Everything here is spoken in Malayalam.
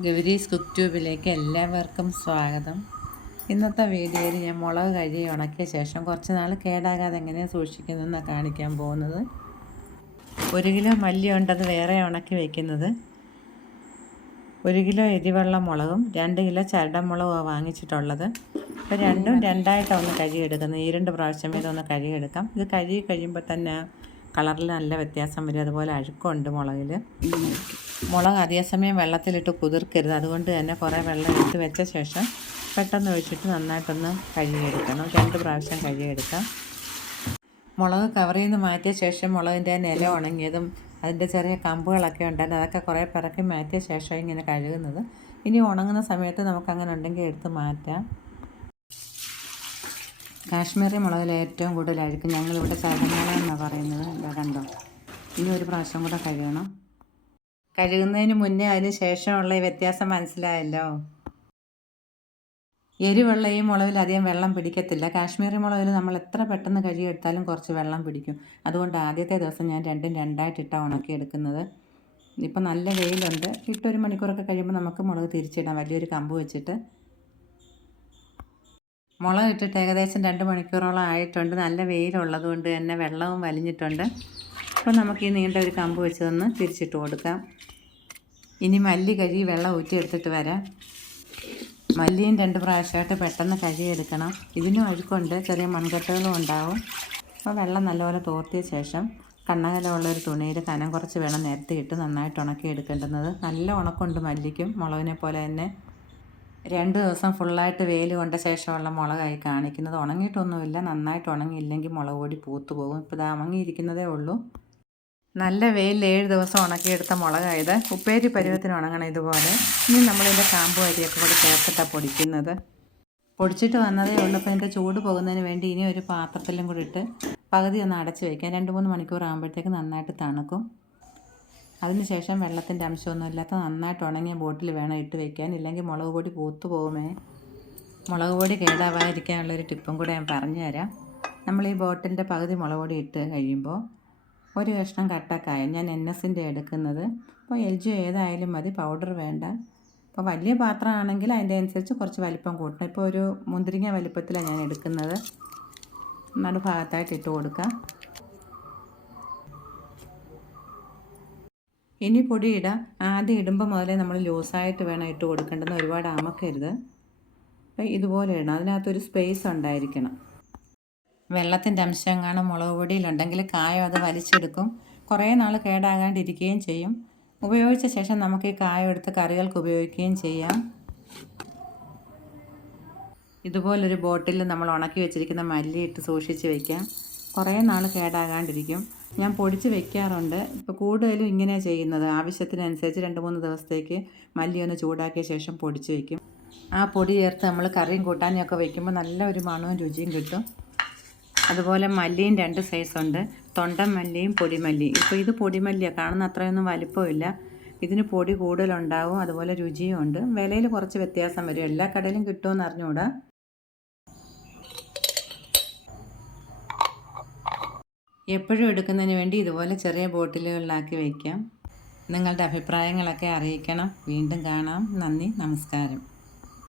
ഗൗരീസ് കുക്ക് ട്യൂബിലേക്ക് എല്ലാവർക്കും സ്വാഗതം. ഇന്നത്തെ വീഡിയോയിൽ ഞാൻ മുളക് കഴുകി ഉണക്കിയ ശേഷം കുറച്ച് നാൾ കേടാകാതെ എങ്ങനെ സൂക്ഷിക്കുന്നതെന്ന് കാണിക്കാൻ പോകുന്നത്. 1 കിലോ മല്ലി ഉണ്ടത് വേറെ ഉണക്കി വയ്ക്കുന്നത്, 1 കിലോ എരിവെള്ള മുളകും 2 കിലോ ചരടമുളകുമാണ് വാങ്ങിച്ചിട്ടുള്ളത്. അപ്പോൾ രണ്ടും രണ്ടായിട്ടൊന്ന് കഴുകിയെടുക്കുന്നത്, 2 പ്രാവശ്യം ഇതൊന്ന് കഴുകിയെടുക്കാം. ഇത് കഴുകി കഴിയുമ്പോൾ തന്നെ കളറിൽ നല്ല വ്യത്യാസം വരും. അതുപോലെ അഴുക്കുണ്ട് മുളകിൽ. മുളക് അധിക സമയം വെള്ളത്തിലിട്ട് കുതിർക്കരുത്. അതുകൊണ്ട് തന്നെ കുറേ വെള്ളം എടുത്ത് വെച്ച ശേഷം പെട്ടെന്ന് ഒഴിച്ചിട്ട് നന്നായിട്ടൊന്ന് കഴുകിയെടുക്കണം. 2 പ്രാവശ്യം കഴുകിയെടുക്കാം. മുളക് കവറിൽ നിന്ന് മാറ്റിയ ശേഷം മുളകിൻ്റെ നില ഉണങ്ങിയതും അതിൻ്റെ ചെറിയ കമ്പുകളൊക്കെ ഉണ്ടായിരുന്നു, അതൊക്കെ കുറേ പിറക്കി മാറ്റിയ ശേഷം ഇങ്ങനെ കഴുകുന്നത്. ഇനി ഉണങ്ങുന്ന സമയത്ത് നമുക്കങ്ങനെ ഉണ്ടെങ്കിൽ എടുത്ത് മാറ്റാം. കാശ്മീരി മുളകിൽ ഏറ്റവും കൂടുതൽ അഴുക്ക് ഞങ്ങളിവിടെ ചരമുളക് എന്നാണ് പറയുന്നത്. കണ്ടോ, ഇനി 1 പ്രാവശ്യം കൂടെ കഴുകണം. കഴുകുന്നതിന് മുന്നേ അതിന് ശേഷമുള്ള ഈ വ്യത്യാസം മനസ്സിലായല്ലോ. എരിവുള്ള ഈ മുളകിൽ അധികം വെള്ളം പിടിക്കത്തില്ല. കാശ്മീരി മുളകിൽ നമ്മൾ എത്ര പെട്ടെന്ന് കഴുകിയെടുത്താലും കുറച്ച് വെള്ളം പിടിക്കും. അതുകൊണ്ട് ആദ്യത്തെ ദിവസം ഞാൻ രണ്ടും രണ്ടായിട്ടിട്ടാണ് ഉണക്കിയെടുക്കുന്നത്. ഇപ്പം നല്ല വെയിലുണ്ട്. 1 മണിക്കൂറൊക്കെ കഴിയുമ്പോൾ നമുക്ക് മുളക് തിരിച്ചിടാം, വലിയൊരു കമ്പ് വെച്ചിട്ട്. മുളക് ഇട്ടിട്ട് ഏകദേശം 2 മണിക്കൂറോളം ആയിട്ടുണ്ട്. നല്ല വെയിലുള്ളത് കൊണ്ട് തന്നെ വെള്ളവും വലിഞ്ഞിട്ടുണ്ട്. അപ്പോൾ നമുക്ക് ഈ നീണ്ട ഒരു കമ്പ് വെച്ചതൊന്ന് തിരിച്ചിട്ട് കൊടുക്കാം. ഇനി മല്ലി കഴുകി വെള്ളം ഊറ്റിയെടുത്തിട്ട് വരാം. മല്ലിയും 2 പ്രാവശ്യമായിട്ട് പെട്ടെന്ന് കഴുകിയെടുക്കണം. ഇതിനും അഴുക്കുണ്ട്, ചെറിയ മൺകട്ടകളും ഉണ്ടാവും. അപ്പോൾ വെള്ളം നല്ലപോലെ തോർത്തിയ ശേഷം കണ്ണകലമുള്ളൊരു തുണിയിൽ കനം കുറച്ച് വേണം നിരത്തിയിട്ട് നന്നായിട്ട് ഉണക്കിയെടുക്കേണ്ടുന്നത്. നല്ല ഉണക്കുണ്ട് മല്ലിക്കും, മുളകിനെ പോലെ തന്നെ. 2 ദിവസം ഫുള്ളായിട്ട് വെയിൽ കൊണ്ട ശേഷമുള്ള മുളകായി കാണിക്കുന്നത്. ഉണങ്ങിയിട്ടൊന്നുമില്ല. നന്നായിട്ട് ഉണങ്ങിയില്ലെങ്കിൽ മുളക് പൊടി പൂത്തു പോകും. ഇപ്പോൾ ഇത് ഉണങ്ങിയിരിക്കുന്നതേ ഉള്ളൂ. നല്ല വെയിൽ 7 ദിവസം ഉണക്കിയെടുത്ത മുളകായത്. ഉപ്പേരി പരുവത്തിന് ഉണങ്ങണം ഇതുപോലെ. ഇനി നമ്മളിതിൻ്റെ കാമ്പ് അരിയൊക്കെ കൂടെ ചേർത്തിട്ടാണ് പൊടിക്കുന്നത്. പൊടിച്ചിട്ട് വന്നതേ ഉള്ളൂ. അപ്പോൾ ഇതിൻ്റെ ചൂട് പോകുന്നതിന് വേണ്ടി ഇനി ഒരു പാത്രത്തിലും കൂടി ഇട്ട് പകുതി ഒന്ന് അടച്ച് വയ്ക്കാം. 2-3 മണിക്കൂർ ആകുമ്പോഴത്തേക്ക് നന്നായിട്ട് തണുക്കും. അതിനുശേഷം വെള്ളത്തിൻ്റെ അംശമൊന്നും ഇല്ലാത്ത നന്നായിട്ട് ഉണങ്ങിയ ബോട്ടിൽ വേണം ഇട്ട് വയ്ക്കാൻ, ഇല്ലെങ്കിൽ മുളക് പൊടി പൂത്തു പോകുമേ. മുളക് പൊടി കേടാവാതിരിക്കാനുള്ളൊരു ടിപ്പും കൂടെ ഞാൻ പറഞ്ഞു തരാം. നമ്മൾ ഈ ബോട്ടിലിൻ്റെ പകുതി മുളക് പൊടി ഇട്ട് കഴിയുമ്പോൾ 1 കഷ്ണം കട്ടക്കായം, ഞാൻ NSൻ്റെ എടുക്കുന്നത്. അപ്പോൾ LG ഏതായാലും മതി, പൗഡർ വേണ്ട. അപ്പോൾ വലിയ പാത്രമാണെങ്കിൽ അതിൻ്റെ അനുസരിച്ച് കുറച്ച് വലിപ്പം കൂട്ടണം. ഇപ്പോൾ ഒരു മുന്തിരിങ്ങ വലിപ്പത്തിലാണ് ഞാൻ എടുക്കുന്നത്. നടുഭാഗത്തായിട്ട് ഇട്ട് കൊടുക്കാം. ഇനി പൊടി ഇടാം. ആദ്യം ഇടുമ്പോൾ മുതലേ നമ്മൾ ലൂസായിട്ട് വേണം ഇട്ട് കൊടുക്കേണ്ടത്, ഒരുപാട് അമക്കരുത്. അപ്പോൾ ഇതുപോലെ ഇടണം. അതിനകത്തൊരു സ്പേസ് ഉണ്ടായിരിക്കണം. വെള്ളത്തിൻ്റെ അംശം കാണും മുളക് പൊടിയിലുണ്ടെങ്കിൽ കായം അത് വലിച്ചെടുക്കും. കുറേ നാൾ കേടാകാണ്ടിരിക്കുകയും ചെയ്യും. ഉപയോഗിച്ച ശേഷം നമുക്ക് ഈ കായം എടുത്ത് കറികൾക്ക് ഉപയോഗിക്കുകയും ചെയ്യാം. ഇതുപോലൊരു ബോട്ടിൽ നമ്മൾ ഉണക്കി വെച്ചിരിക്കുന്ന മല്ലി ഇട്ട് സൂക്ഷിച്ച് വയ്ക്കാം. കുറേ നാൾ കേടാകാണ്ടിരിക്കും. ഞാൻ പൊടിച്ച് വെക്കാറുണ്ട്. ഇപ്പോൾ കൂടുതലും ഇങ്ങനെയാണ് ചെയ്യുന്നത്. ആവശ്യത്തിനനുസരിച്ച് 2-3 ദിവസത്തേക്ക് മല്ലി ഒന്ന് ചൂടാക്കിയ ശേഷം പൊടിച്ച് വയ്ക്കും. ആ പൊടി ചേർത്ത് നമ്മൾ കറിയും കൂട്ടാനും ഒക്കെ വയ്ക്കുമ്പോൾ നല്ല ഒരു മണവും രുചിയും കിട്ടും. അതുപോലെ മല്ലിയും 2 സൈസുണ്ട്, തൊണ്ടൻ മല്ലിയും പൊടിമല്ലിയും. ഇപ്പോൾ ഇത് പൊടിമല്ലിയാണ്, കാണുന്ന അത്രയൊന്നും വലിപ്പമില്ല. ഇതിന് പൊടി കൂടുതലുണ്ടാവും, അതുപോലെ രുചിയും ഉണ്ട്. വിലയിൽ കുറച്ച് വ്യത്യാസം വരും. എല്ലാ കടയിലും കിട്ടുമെന്ന് അറിഞ്ഞുകൂടാ. എപ്പോഴും എടുക്കുന്നതിന് വേണ്ടി ഇതുപോലെ ചെറിയ ബോട്ടിലുകളിലാക്കി വയ്ക്കാം. നിങ്ങളുടെ അഭിപ്രായങ്ങളൊക്കെ അറിയിക്കണം. വീണ്ടും കാണാം. നന്ദി, നമസ്കാരം.